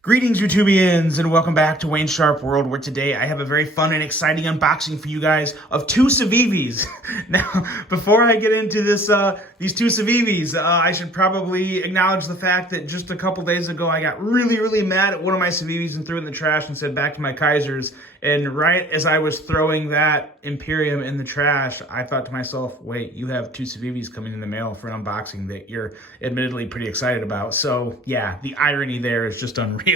Greetings, YouTubians, and welcome back to Wayne's Sharp World, where today I have a very fun and exciting unboxing for you guys of two Civivis. Now, before I get into this, these two Civivis, I should probably acknowledge the fact that just a couple days ago I got really mad at one of my Civivis and threw it in the trash and said back to my Kaisers. And right as I was throwing that Imperium in the trash, I thought to myself, wait, you have two Civivis coming in the mail for an unboxing that you're admittedly pretty excited about. So yeah, the irony there is just unreal.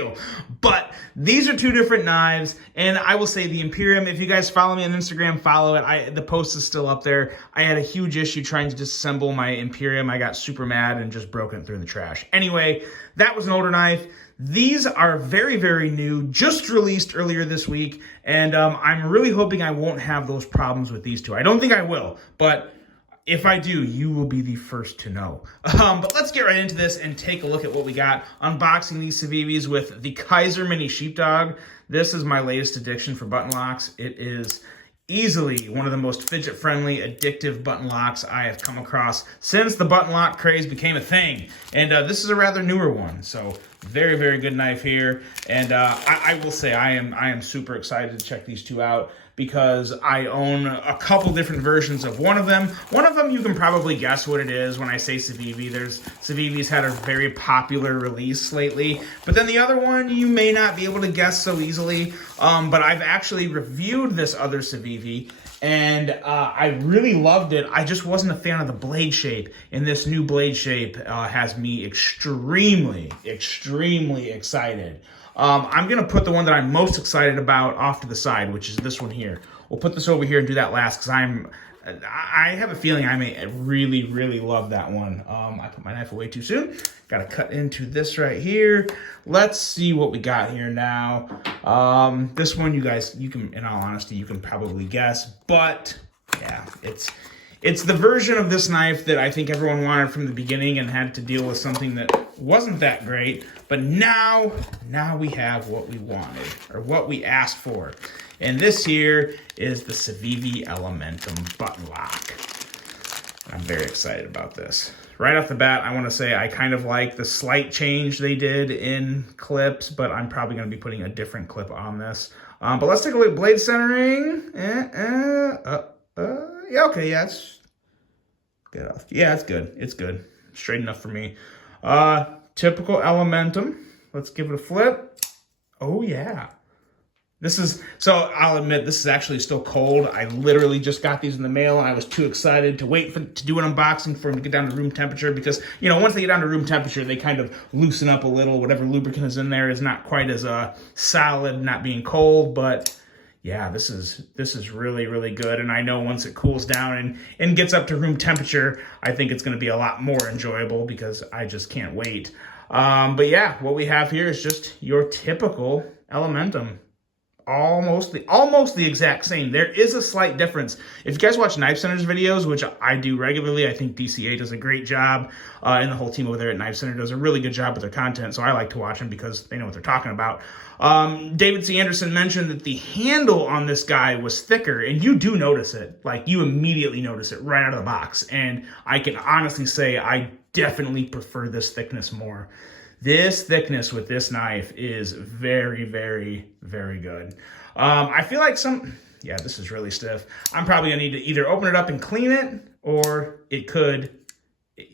But these are two different knives, and I will say the Imperium, if you guys follow me on Instagram, follow it. The post is still up there. I had a huge issue trying to disassemble my Imperium. I got super mad and just broke it and threw it in the trash. Anyway, that was an older knife. These are very new, just released earlier this week, and I'm really hoping I won't have those problems with these two. I don't think I will, but if I do, you will be the first to know. But let's get right into this and take a look at what we got. Unboxing these Civivis with the Kaiser Mini Sheepdog. This is my latest addiction for button locks. It is easily one of the most fidget-friendly, addictive button locks I have come across since the button lock craze became a thing. And this is a rather newer one, so very good knife here. And I will say I am super excited to check these two out, because I own a couple different versions of one of them. One of them you can probably guess what it is when I say Civivi. Civivi's had a very popular release lately, but then the other one you may not be able to guess so easily. But I've actually reviewed this other Civivi, and I really loved it. I just wasn't a fan of the blade shape, and this new blade shape has me extremely excited. I'm going to put the one that I'm most excited about off to the side, which is this one here. We'll put this over here and do that last, because I have a feeling I may really love that one. I put my knife away too soon. Got to cut into this right here. Let's see what we got here now. This one, you guys, you can, in all honesty, you can probably guess, but yeah, it's the version of this knife that I think everyone wanted from the beginning and had to deal with something that wasn't that great. But now we have what we wanted, or what we asked for. And this here is the Civivi Elementum button lock. I'm very excited about this. Right off the bat, I want to say I kind of like the slight change they did in clips, but I'm probably going to be putting a different clip on this. But let's take a look at blade centering. Yeah, okay, yeah, it's good. Yeah, it's good. It's good. Straight enough for me. Typical Elementum. Let's give it a flip. Oh, yeah. So I'll admit, this is actually still cold. I literally just got these in the mail, and I was too excited to wait to do an unboxing for them to get down to room temperature, because, you know, once they get down to room temperature, they kind of loosen up a little. Whatever lubricant is in there is not quite as solid, not being cold, but yeah, this is really good. And I know once it cools down and gets up to room temperature, I think it's going to be a lot more enjoyable, because I just can't wait. But yeah, what we have here is just your typical Elementum. Almost the exact same. There is a slight difference. If you guys watch Knife Center's videos, which I do regularly, I think DCA does a great job, and the whole team over there at Knife Center does a really good job with their content, so I like to watch them because they know what they're talking about. David C. Anderson mentioned that the handle on this guy was thicker, and you do notice it. Like, you immediately notice it right out of the box, and I can honestly say I definitely prefer this thickness more. This thickness with this knife is very good. I feel like yeah, this is really stiff. I'm probably gonna need to either open it up and clean it, or it could,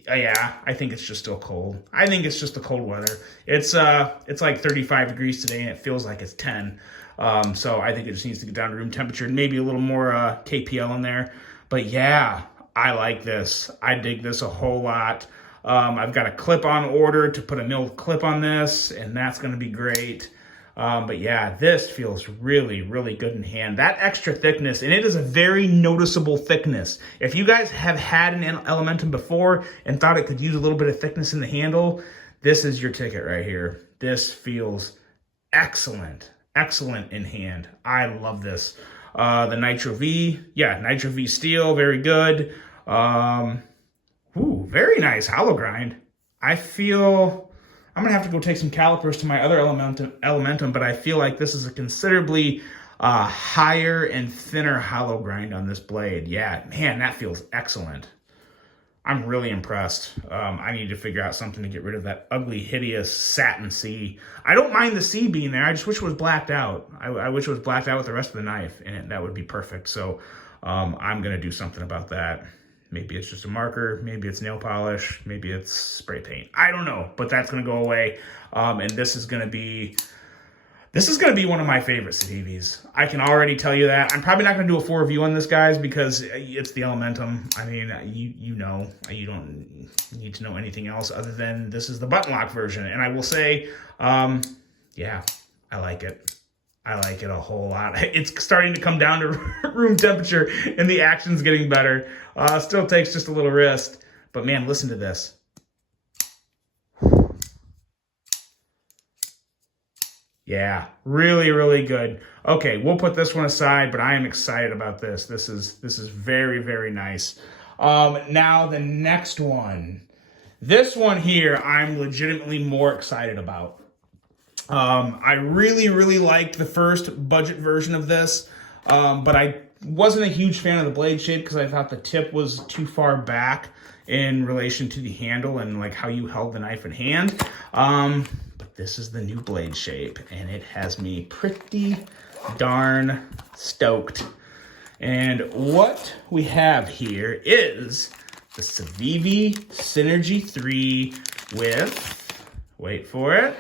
yeah, I think it's just still cold. I think it's just the cold weather. It's like 35 degrees today, and it feels like it's 10. So I think it just needs to get down to room temperature, and maybe a little more KPL in there. But yeah, I like this. I dig this a whole lot. I've got a clip on order to put a milled clip on this, and that's going to be great. But yeah, this feels really good in hand. That extra thickness, and it is a very noticeable thickness. If you guys have had an Elementum before and thought it could use a little bit of thickness in the handle, this is your ticket right here. This feels excellent in hand. I love this. The Nitro V, yeah, Nitro V steel, very good. Ooh, very nice hollow grind. I feel I'm going to have to go take some calipers to my other Elementum, but I feel like this is a considerably higher and thinner hollow grind on this blade. Yeah, man, that feels excellent. I'm really impressed. I need to figure out something to get rid of that ugly, hideous satin C. I don't mind the C being there. I just wish it was blacked out. I wish it was blacked out with the rest of the knife, and that would be perfect. So I'm going to do something about that. Maybe it's just a marker. Maybe it's nail polish. Maybe it's spray paint. I don't know, but that's going to go away. And this is going to be one of my favorite Civivis. I can already tell you that. I'm probably not going to do a full review on this, guys, because it's the Elementum. I mean, you know, you don't need to know anything else other than this is the button lock version. And I will say, yeah, I like it. I like it a whole lot. It's starting to come down to room temperature, and the action's getting better. Still takes just a little wrist. But, man, listen to this. Yeah, really, really good. Okay, we'll put this one aside, but I am excited about this. This is very, very nice. Now the next one. This one here, I'm legitimately more excited about. I really, really liked the first budget version of this, but I wasn't a huge fan of the blade shape because I thought the tip was too far back in relation to the handle and like how you held the knife in hand. This is the new blade shape, and it has me pretty darn stoked. And what we have here is the Civivi Synergy 3 with, wait for it,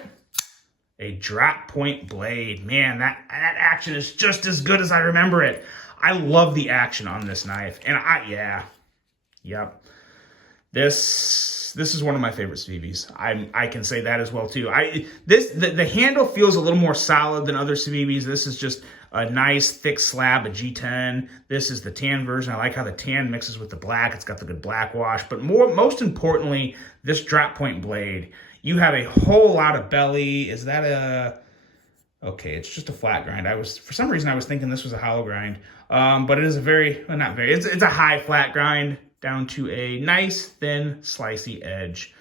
a drop point blade. Man, that action is just as good as I remember it. I love the action on this knife, and yep. This is one of my favorite Civivis. I can say that as well too. The handle feels a little more solid than other Civivis. This is just a nice thick slab of G10. This is the tan version. I like how the tan mixes with the black. It's got the good black wash. But most importantly, this drop point blade. You have a whole lot of belly. Is that a... Okay, it's just a flat grind. For some reason I was thinking this was a hollow grind. But it is it's a high flat grind down to a nice, thin, slicey edge.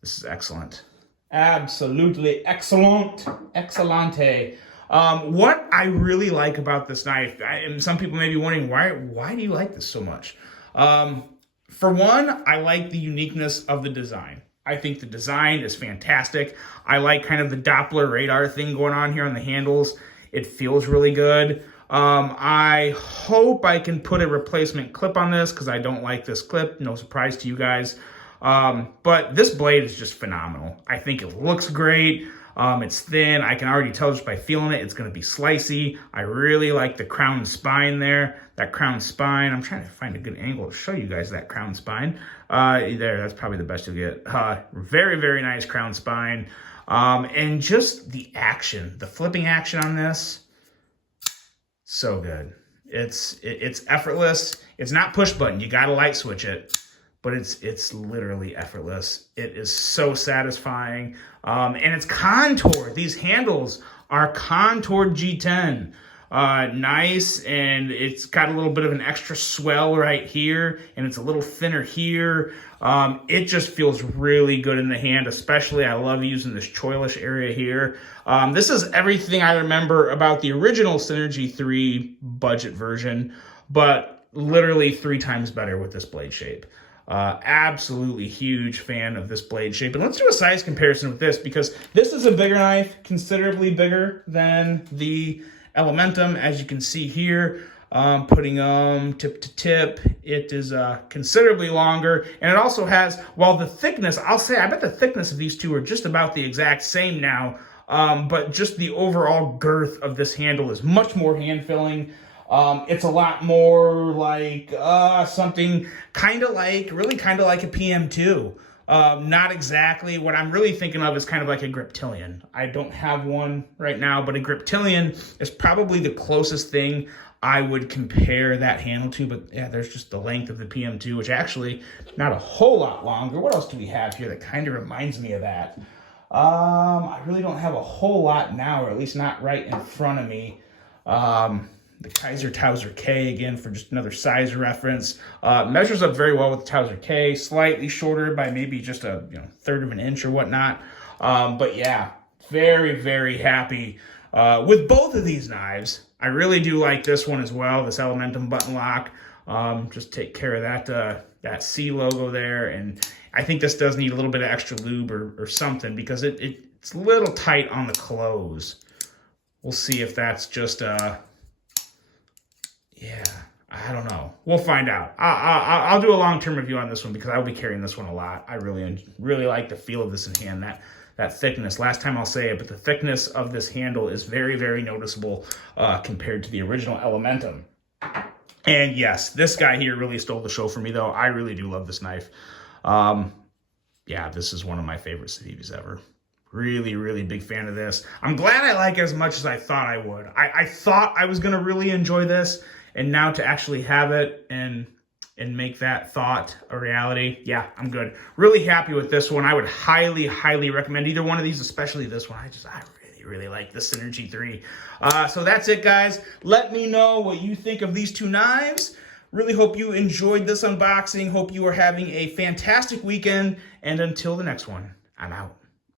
This is excellent. Absolutely excellent. Excellente. What I really like about this knife, and some people may be wondering, why do you like this so much? For one, I like the uniqueness of the design. I think the design is fantastic. I like kind of the Doppler radar thing going on here on the handles. It feels really good. I hope I can put a replacement clip on this because I don't like this clip. No surprise to you guys. But this blade is just phenomenal. I think it looks great. It's thin. I can already tell just by feeling it, it's going to be slicey. I really like the crown spine there. That crown spine, I'm trying to find a good angle to show you guys that crown spine. There, that's probably the best you'll get. Very, very nice crown spine. And just the action, the flipping action on this, so good. It's effortless. It's not push button. You got to light switch it. But it's literally effortless. It is so satisfying. And it's contoured. These handles are contoured G10. Nice, and it's got a little bit of an extra swell right here, and it's a little thinner here. It just feels really good in the hand, especially I love using this choilish area here. This is everything I remember about the original Synergy 3 budget version, but literally 3 times better with this blade shape. Absolutely huge fan of this blade shape. And let's do a size comparison with this because this is a bigger knife, considerably bigger than the Elementum. As you can see here, putting tip to tip, it is considerably longer. And it also has, while the thickness, I'll say, I bet the thickness of these two are just about the exact same now. But just the overall girth of this handle is much more hand-filling. It's a lot more like something really kind of like a PM2. Not exactly. What I'm really thinking of is kind of like a Griptilian. I don't have one right now, but a Griptilian is probably the closest thing I would compare that handle to. But yeah, there's just the length of the PM2, which actually not a whole lot longer. What else do we have here that kind of reminds me of that? I really don't have a whole lot now, or at least not right in front of me. The Kaiser Towser K, again, for just another size reference. Measures up very well with the Towser K, slightly shorter by maybe just a third of an inch or whatnot. But yeah, very, very happy with both of these knives. I really do like this one as well, this Elementum button lock. Just take care of that C logo there. And I think this does need a little bit of extra lube or something, because it's a little tight on the close. We'll see if that's just, yeah, I don't know. We'll find out. I'll do a long-term review on this one, because I will be carrying this one a lot. I really like the feel of this in hand, that thickness. Last time I'll say it, but the thickness of this handle is very, very noticeable compared to the original Elementum. And yes, this guy here really stole the show for me, though. I really do love this knife. Yeah, this is one of my favorite Civivis ever. Really, really big fan of this. I'm glad I like it as much as I thought I would. I thought I was going to really enjoy this, and now to actually have it and make that thought a reality, yeah, I'm good. Really happy with this one. I would highly, highly recommend either one of these, especially this one. I really like the Synergy 3. So that's it, guys. Let me know what you think of these two knives. Really hope you enjoyed this unboxing. Hope you are having a fantastic weekend. And until the next one, I'm out.